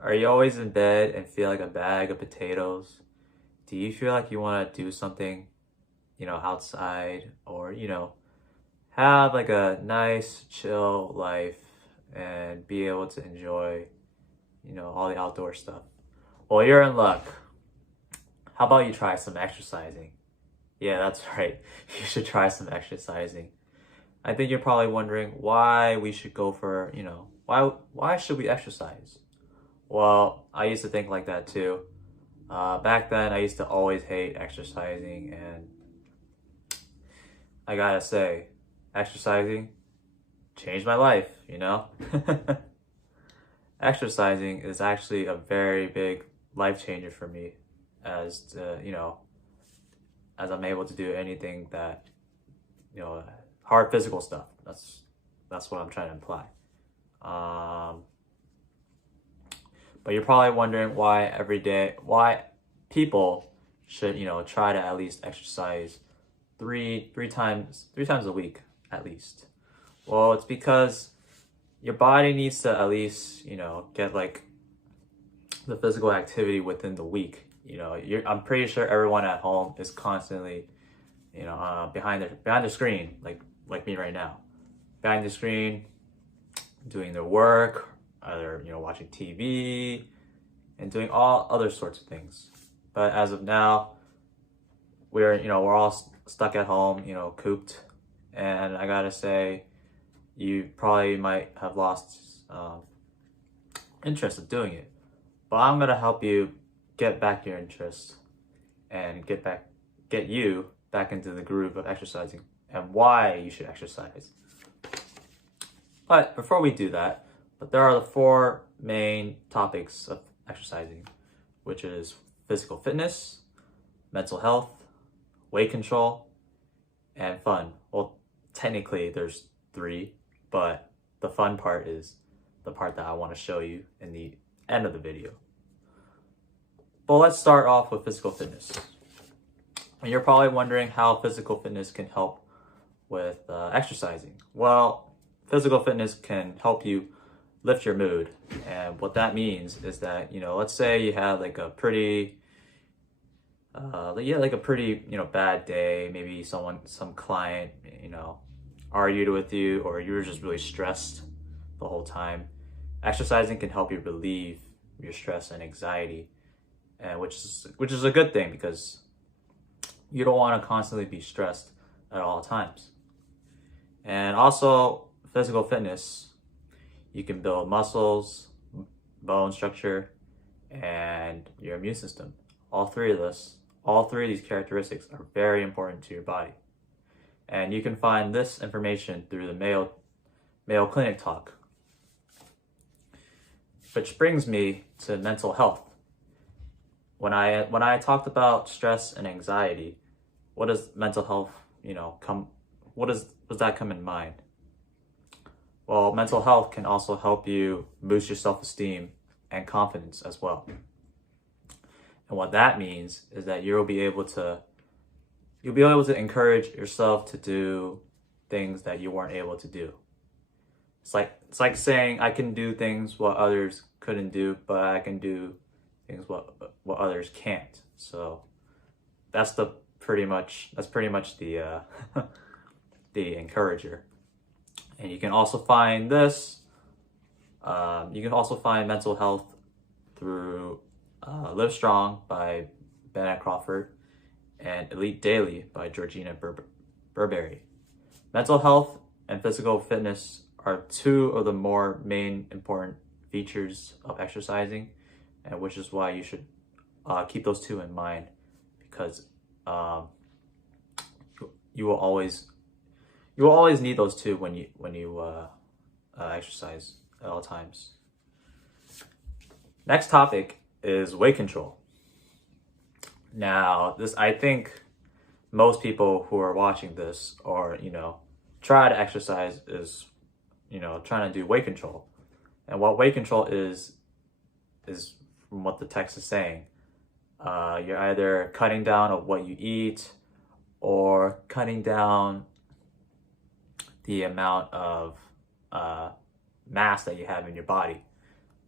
Are you always in bed and feel like a bag of potatoes? Do you feel like you want to do something, outside or, have like a nice, chill life and be able to enjoy, all the outdoor stuff? Well, you're in luck. How about you try some exercising? Yeah, that's right. You should try some exercising. I think you're probably wondering why we should go for, why should we exercise? Well, I used to think like that too. Back then, I used to always hate exercising, and I gotta say, exercising changed my life. Exercising is actually a very big life changer for me as I'm able to do anything that, hard physical stuff. That's what I'm trying to imply. Um, but you're probably wondering why people should, try to at least exercise three times a week at least. Well, it's because your body needs to at least, get like the physical activity within the week. I'm pretty sure everyone at home is constantly, behind the screen, like me right now, behind the screen, doing their work, either watching TV, and doing all other sorts of things. But as of now, we're all stuck at home, cooped, and I gotta say, you probably might have lost interest of doing it. But I'm gonna help you get back your interest and get you back into the groove of exercising and why you should exercise. But before we do that, there are the four main topics of exercising, which is physical fitness, mental health, weight control, and fun. Well, technically there's three, but the fun part is the part that I want to show you in the end of the video. But let's start off with physical fitness. And you're probably wondering how physical fitness can help with exercising. Well, physical fitness can help you lift your mood. And what that means is that, let's say you have like a pretty, bad day. Maybe some client, argued with you, or you were just really stressed the whole time. Exercising can help you relieve your stress and anxiety, and which is a good thing because you don't want to constantly be stressed at all times. And also, physical fitness, you can build muscles, bone structure, and your immune system. All three of these characteristics are very important to your body. And you can find this information through the Mayo Clinic talk. Which brings me to mental health. When I talked about stress and anxiety, what does mental health, does that come in mind? Well, mental health can also help you boost your self-esteem and confidence as well. And what that means is that you'll be able to encourage yourself to do things that you weren't able to do. It's like saying I can do things what others couldn't do, but I can do things what others can't. So that's pretty much the the encourager. And you can also find this. You can also find mental health through Live Strong by Bennett Crawford and Elite Daily by Georgina Burberry. Mental health and physical fitness are two of the more main important features of exercising, and which is why you should keep those two in mind, because you will always need those two when you exercise at all times. Next topic is weight control. Now, I think most people who are watching this or try to exercise is trying to do weight control. And what weight control is from what the text is saying, you're either cutting down on what you eat or cutting down the amount of mass that you have in your body.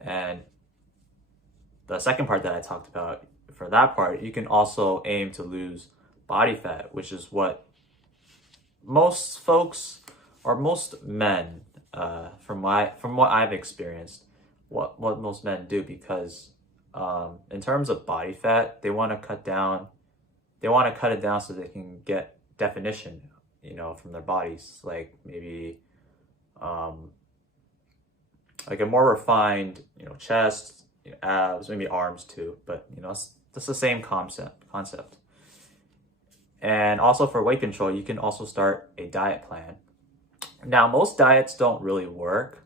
And the second part that I talked about, for that part, you can also aim to lose body fat, which is what most folks or most men, from what I've experienced, what most men do, because in terms of body fat, they want to cut it down so they can get definition, from their bodies, like maybe like a more refined, chest, abs, maybe arms too, but it's the same concept. And also for weight control, you can also start a diet plan. Now, most diets don't really work.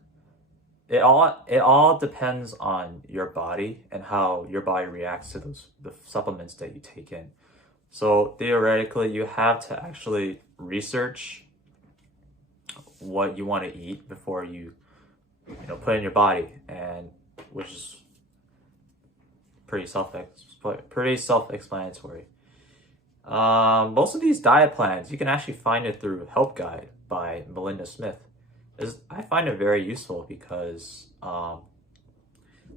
It all depends on your body and how your body reacts to the supplements that you take in. So theoretically, you have to actually research what you want to eat before you put in your body, and which is pretty self-explanatory. Most of these diet plans, you can actually find it through Help Guide by Melinda Smith. I find it very useful because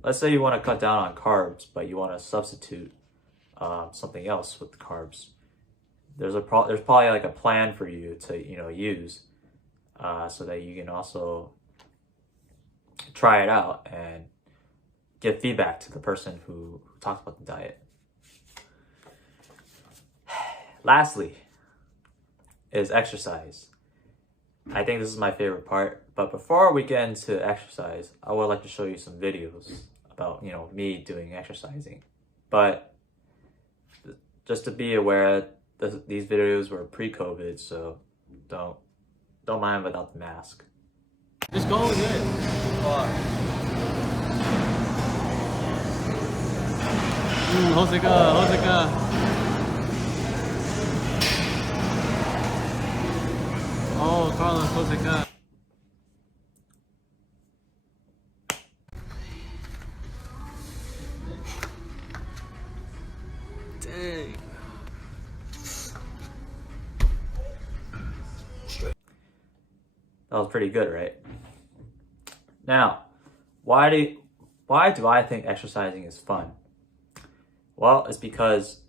let's say you want to cut down on carbs, but you want to substitute something else with the carbs. There's probably like a plan for you to use so that you can also try it out and give feedback to the person who talks about the diet. Lastly is exercise. I think this is my favorite part, but before we get into exercise, I would like to show you some videos about me doing exercising. But just to be aware, these videos were pre-COVID, so don't mind without the mask. Just go with it.喝这个。哦，Carlos，喝这个。Dang. That was pretty good, right? Now, why do I think exercising is fun? Well, it's because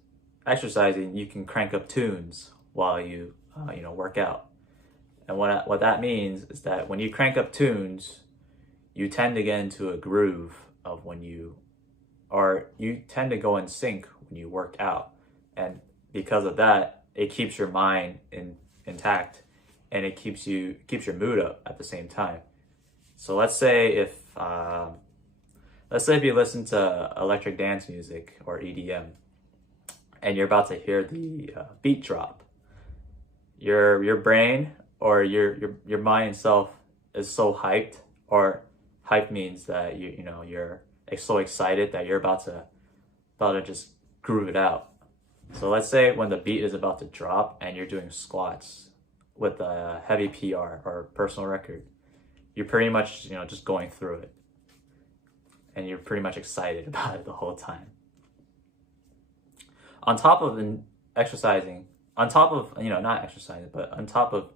exercising, you can crank up tunes while you work out. And what that means is that when you crank up tunes, you tend to get into a groove of you tend to go in sync when you work out. And because of that, it keeps your mind intact, and it keeps your mood up at the same time. So let's say if you listen to electric dance music or EDM, and you're about to hear the beat drop, your brain or your mind itself is so hyped, or hype means that you're so excited that you're about to just groove it out. So let's say when the beat is about to drop and you're doing squats with a heavy PR or personal record, you're pretty much just going through it, and you're pretty much excited about it the whole time. On top of exercising, on top of not exercising, but on top of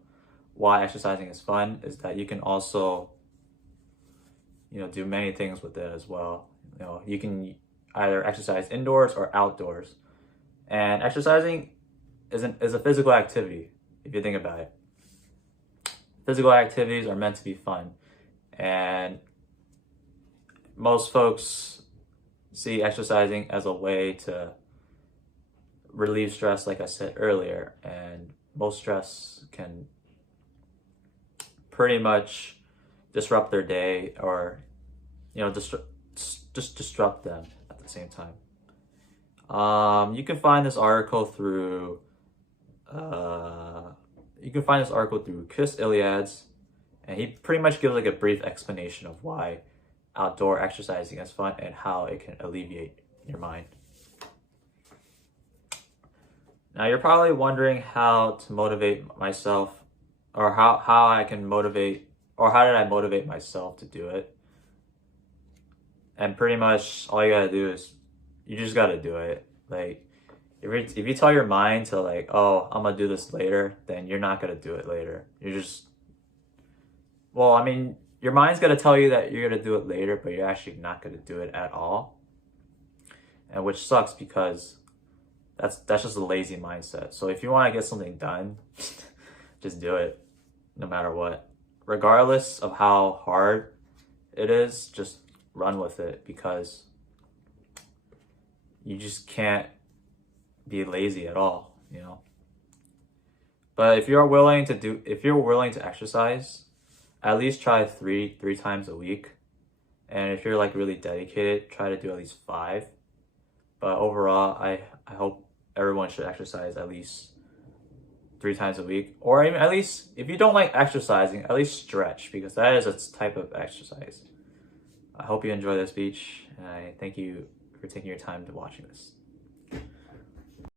why exercising is fun, is that you can also do many things with it as well. You can either exercise indoors or outdoors, and exercising is a physical activity. If you think about it, physical activities are meant to be fun, and most folks see exercising as a way to relieve stress, like I said earlier, and most stress can pretty much disrupt their day, or just disrupt them at the same time. You can find this article through Chris Iliad's, and he pretty much gives like a brief explanation of why outdoor exercising is fun and how it can alleviate your mind. Now you're probably wondering how to motivate myself, or how I can motivate, or how did I motivate myself to do it? And pretty much all you gotta do is you just gotta do it. Like if you tell your mind to like, oh, I'm gonna do this later, then you're not gonna do it later. Your mind's gonna tell you that you're gonna do it later, but you're actually not gonna do it at all. and which sucks because that's just a lazy mindset. So if you want to get something done, just do it, no matter what. Regardless of how hard it is, just run with it, because you just can't be lazy at all, you know. But if you're willing to exercise, at least try three times a week. And if you're like really dedicated, try to do at least 5. But overall, I hope everyone should exercise at least 3 times a week. Or even at least, if you don't like exercising, at least stretch, because that is a type of exercise. I hope you enjoy this speech, and I thank you for taking your time to watching this.